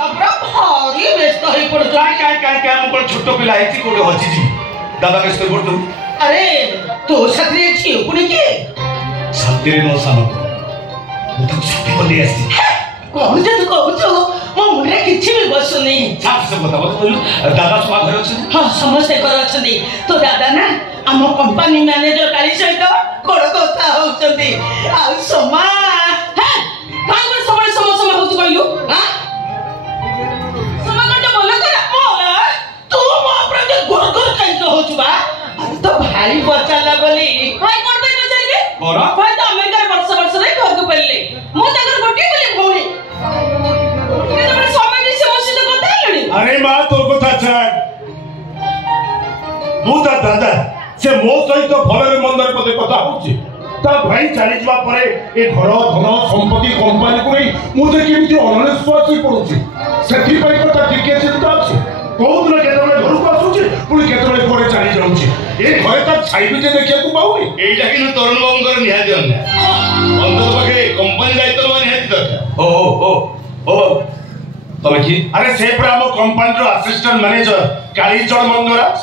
भारी व्यस्त होई पड़ो क्या हम छोट पिला है कोड़े हजी जी दादा व्यस्त होई पड़ो अरे तो छतरी छी पुणी के छतरी नो सानो मु तो छतरी को ले आसी कौन जे तो कहू मो मुंडे किछि भी बसुनी साफ से बता बोलू दादा सब घर अछि हां समस्त घर अछि तो दादा ना हम कंपनी मैनेजर काली सहित कोड़ କଥା होउछंती आ सोमा हां कांग समय होउछ कहलु हां सोमा कटे बोल कर बोला तू मो प्रति गुरगुर कहि होउछ बा तो भाई बचाला बोली भाई कोन पे बचाइले बोरा भाई तो अमेरिका वर्ष रे घर को पल्ले मो तकर गोटी बोली भौणी के तो समय से मसी तो কথা हेलणी अरे मां तो কথা छाड़ मुता दादा से मो सहित भलरे मंदर पदे कथा होची ता भाई चली जवा परे ए घर धन संपत्ति कंपनी को मुझे केमिति अनलेश्वासी पड़ुची सेठी पई कथा टिके चिंता अछि बहुत न केतरे घर को आसुची पुणी केतरे कोरे चली जाउची ए घरे ता छाई जे देखिया को पाउनी एटा कि तरुण बाबूंकर निहाती अन्य अंत पके कंपनी दायित्व मान निहाती दरकार ओ तमे की अरे से पर हम कंपनी रो असिस्टेंट मैनेजर कालीचरण मंगराज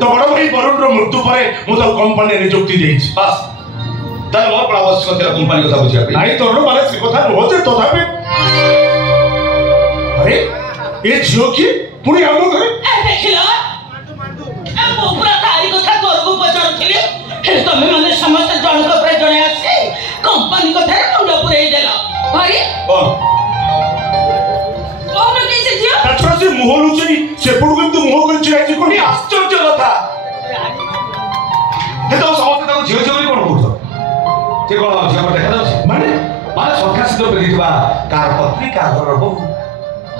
तो बड़ भाई वरुण रो मृत्यु परे मु तो कंपनी नियुक्ति देछि बस तार मोर पर आवश्यक तेरा कंपनी कथा बुझिया नाही तोरो माने से कथा होते तथापि अरे ए झियो की पुणी हम घरे ए देखिला ए मो पूरा तारी कथा करबो पचारथिले हे तमे माने समस्त जणक पर जणे आसे कंपनी कथा मुंड पुरै देला भाई कौन कैसे जियो अच्छा से मुह लुचई से पुरु किंतु मुह कर चिराई कोनी आश्चर्य कथा हे तो समस्त ताको झियो झियो कोन बोलछ के कोन झियो देखा जाउछ माने संख्या सिद्ध बेदिबा कार पत्नी का घर बहु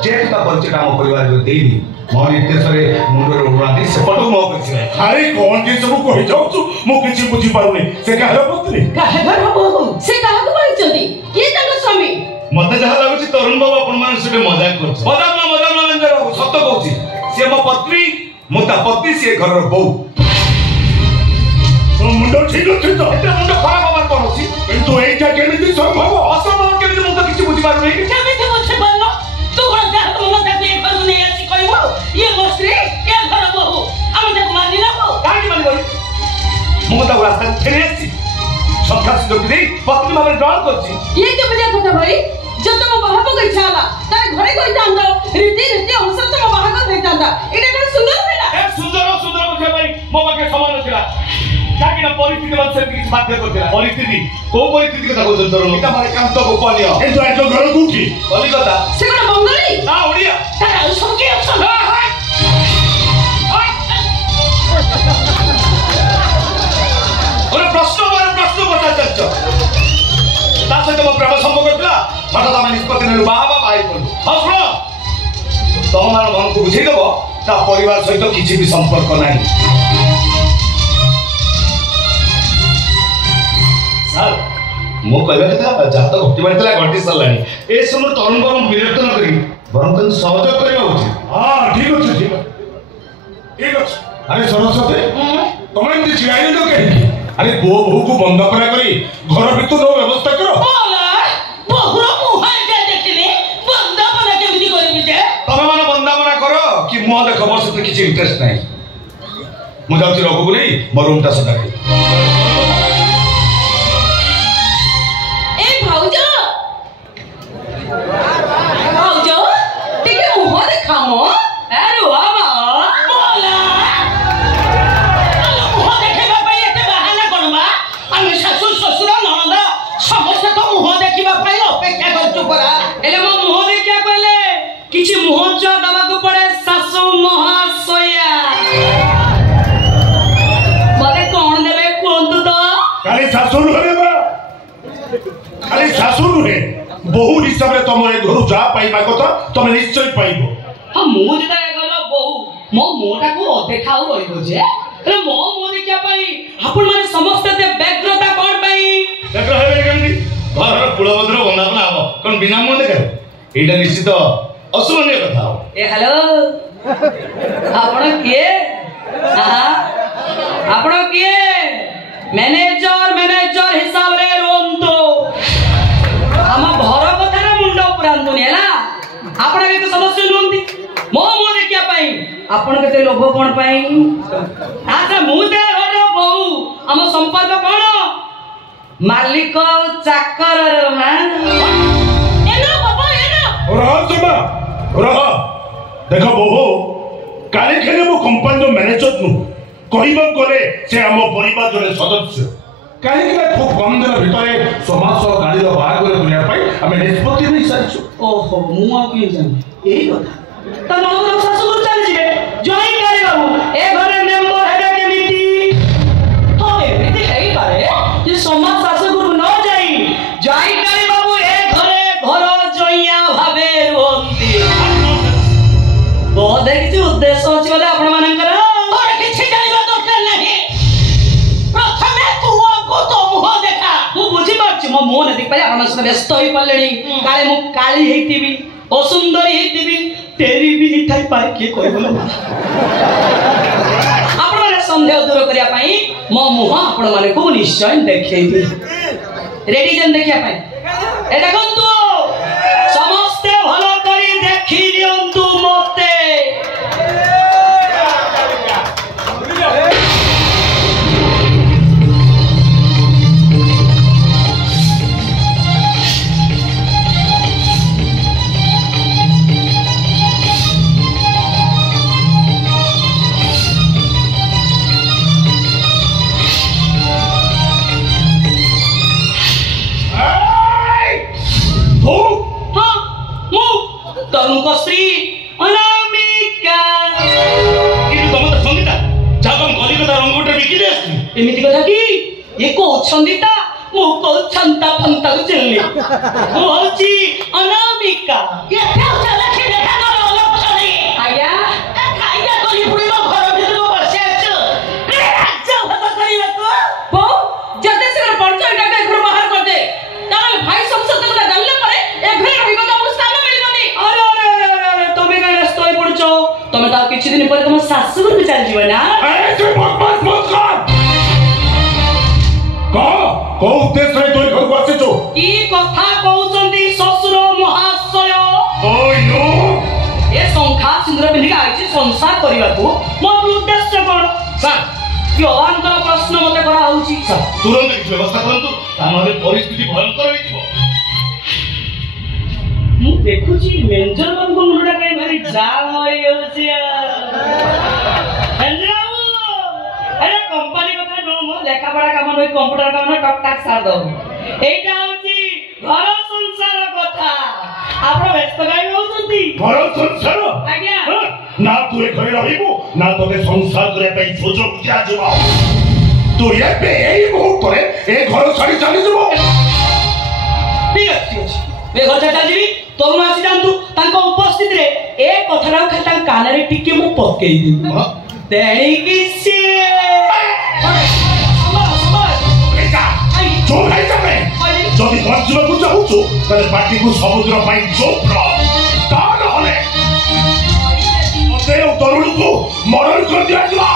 जेता परिचय हम परिवार को देनी मोर निर्देशरे मुंडर उड़ाती से पटो मो करछि अरे कोन के सब कहि जाउछु मो किछि बुझी पारुनी से काहे पत्नी काहे घर बहु से काहे को बोलछंती के ताको स्वामी मते जहा लागुछि तरुण बाबू अपन मान से मजाक करछ मजाक ना मंजर सत्य कहूछि से मो पत्नी मो ता पति से घर रो बहु तो मुंडो ठीक अछि तो एते मुंडो खराब हमार कोन अछि किंतु एटा केमिति संभव असंभव केमिति मो तो किछि बुझी पारुनी केमिति बुझी पारनो तू घर जा तुम ना ते घर नै आसी कहबो ये मोस्त्री के घर बहु हम तक मानि ना बहु काहे मानि गई मो ता रास्ता छेड़े अछि संख्या सिद्ध दे पत्नी माने ड्रॉल करछि ये के बजा কথা भाई जो तुम बाहा को इच्छा आला तारे घरे कोई जांदा रीति अनुसार तुम बाहा को नहीं जांदा एटा कर सुंदर होला ए सुंदर बुझे भाई मो बाके समान थिला जाकी ना परिस्थिति मन से किछ बाध्य करथिला परिस्थिति को परिस्थिति कथा कहत तरुण एटा मारे काम तो गोपनीय ए तो एतो घर कुठी कलिकता से कोन बंगाली ना ओडिया तारा सब के अच्छा ओरे प्रश्न पता चलछ तासे तो प्रेम संपर्क करला हठात हम निष्पत्ति नेलु बाबा भाई बोल हसलो तो हमार मन को बुझे देबो ता परिवार सहित किछि भी संपर्क नाही सर मो कहले था जा तो घटी मारतला घटी सरलानी ए समय तरुण बाबू विरक्त न करी बरं तन सहयोग करियो उचित हां ठीक अछि अरे सरस्वती तुम एमती चिड़ाई तो कहीं अरे बो बहू को बंद करा करी घर भीतर नो व्यवस्था करो बोला बहुर मुहां जे देखले बंदापना केमिति करबी जे तमे माने बंदापना करो कि मुह देख बस तो किछि इंटरेस्ट नाही मु जाउची रघु को नहीं मो रूम ता सदा के ए भाउजो टिके मुह देखामो अरे वाह बोला मुह देखा पाई एते बहाना करबा हम ससुर ससुर ननद समस्त तो मुह देखिबा पाई अपेक्षा करछु परा एले मो मुह देखिया कहले किछि मुह च दबा को पड़े सासु महासया मते कोन देबे कोंतु तो खाली सासु नुहे बा खाली सासु नुहे बहु हिसाब रे तुम ए घर जा पाइबा कथा तुम निश्चय पाइबो हां मु जेता गलो बहु मो मोटा को देखाउ रहिबो जे रे मो मोरी क्या पाई आपण माने समस्त ते व्यग्रता कोन पाई व्यग्र हेबे केमि घर कुलभद्र बंदापना आबो कोन बिना मन देखे एटा निश्चित असुमनीय कथा हो ए हेलो आपण के हां आपण के मैनेजर हिसाब रे रोंतो हम घर कथा रे मुंडो पुरांतुनी हैला आपण केते सदस्य नुहंती मो मो देखिया पाई आपण केते लोभ कोन पाई आजा मु दे घर बहु हम संपर्क कोन मालिक चाकर मा एनो बाबा एनो रह जमा रह देखो बहु काली खेले मो कंपनी मैनेजर नु कहबा करे से हम परिवार जने सदस्य काली खेले खूब कम दिन भितरे समाज गाड़ी रो बाहर करे दुनिया पाई हमें निष्पत्ति नहीं साचो ओहो मु आ की जाने एई कथा त ननद सासु गुरु चली जिवे जॉइन करे बाबू ए घरे मेंबर हेडा केमिति हो एमिति हेई पारे जे समाज सासु गुरु न जाई जॉइन करे बाबू ए घरे घर जइया भाबे रोंती बहुत किछि उद्देश्य अछि बोले आपण मानकर और किछि जानिबा दरकार नाही प्रथमे तू को तो मुह देखा मु बुझी पाछि मो मोह देख पाइ आपण से व्यस्त होई पल्लेनी काले मु काली हेतिबी असुंदरी हेतिबी तेरी भी हिथाई पाए के कोइ बोलो आपण माने संदेह दूर करिया पाई मो मुह आपण माने को निश्चय देखैबी रेडी जन देखिया पाई ए देखंतु समस्त भलो करी देखि दियंतु मते तरुणको श्री अनामिका कि तुम तो संगीता जागम कलिकता रंगोटे बिकी देस एमिति कथा कि एको छंदिता मु को छंता फंता को चलली मु होची अनामिका ये फेउ चला के देखा न अलग छली आया खाइया कली पुरीमा घर भितर बसे आछु राजा भत करिला को बो जते से परचय डाके घर बाहर कर दे तार भाई सब सत्य কথা জানলে পরে এ ঘরে রহিবা তো আমার স্থান মিলবনি আরে আরে আরে তুমি কেন স্তই পড়ছো তুমি তা কিছু দিন পরে তোমার শাশু ঘর চল যাবে না अरे तू बकवास मत कर को उद्देश्य है तोई घर को आसे छो की कथा कहउचंदी ससुर महाशय ओय नो ए संखा सिंदूर बिंदी आइछि संसार करिवा को मोर उद्देश्य कोन सर योवानकर प्रश्न मते करा होउछि सर तुरंत किछ व्यवस्था करंतु हमरे परिस्थिति भयंकर होइथिबो मु देखुछि मेंजर बाबू को मुंडा काई भारी जाम होई होछि मेंजर बाबू अरे कंपनी कथा नो मो लेखा पढ़ा काम होई कंप्यूटर काम टक टक सार दो एटा होछि घर संसार कथा आपण व्यस्त काई होउछंती घर संसार आज्ञा ना तू ए घरे रहिबो ना तोते संसार करे पई सुजोग दिया जबो तू ये पे एई मुहूर्त रे ए घर छाड़ी चली जबो ठीक अछि ए घर छाड़ी चली तोम आसी जानतु तांको उपस्थित रे ए कथरा खाली तां कान रे टिके मु पक्केई दे तेणी किसी जो भाई जाबे जदि बचबा को चाहूछु तले पार्टी को समुद्र पाई चोप ता न होले मते तरुण को मरण कर दिया जवा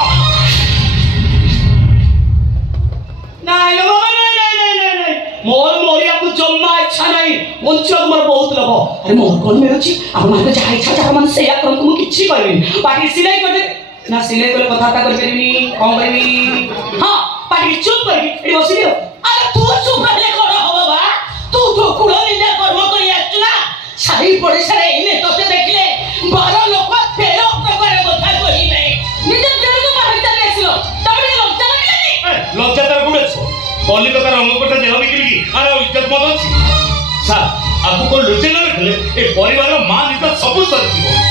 नहीं लो नहीं मोर मोरिया को जम्मा इच्छा नहीं वंचो मोर बहुत लबो अरे मोर कोन में अछि आ माने जा इच्छा जा मन से या करम को किछि करबिन पार्टी सिलाई कर दे ना सिलाई करे कथा ता कर परबिनी कोन करबी हां पार्टी चुप कर एडी बसी दियो अरे तू चुप रहले कोन हो बा तू तो कुड़ निंदा कर्म करी आछु ना साही पड़िसा रे इने तते देखले 12 लोक 13 प्रकार कथा कहिबे निजे जेनु को बाहर चले आसिलो तबे लज्जा लागलानी लज्जा तार गुडे छो कलिकता रंगकोटा देह बिकिली की अरे इज्जत मत अछि सा आपको को लुचे न रखले ए परिवार मान इज्जत सब सर दिबो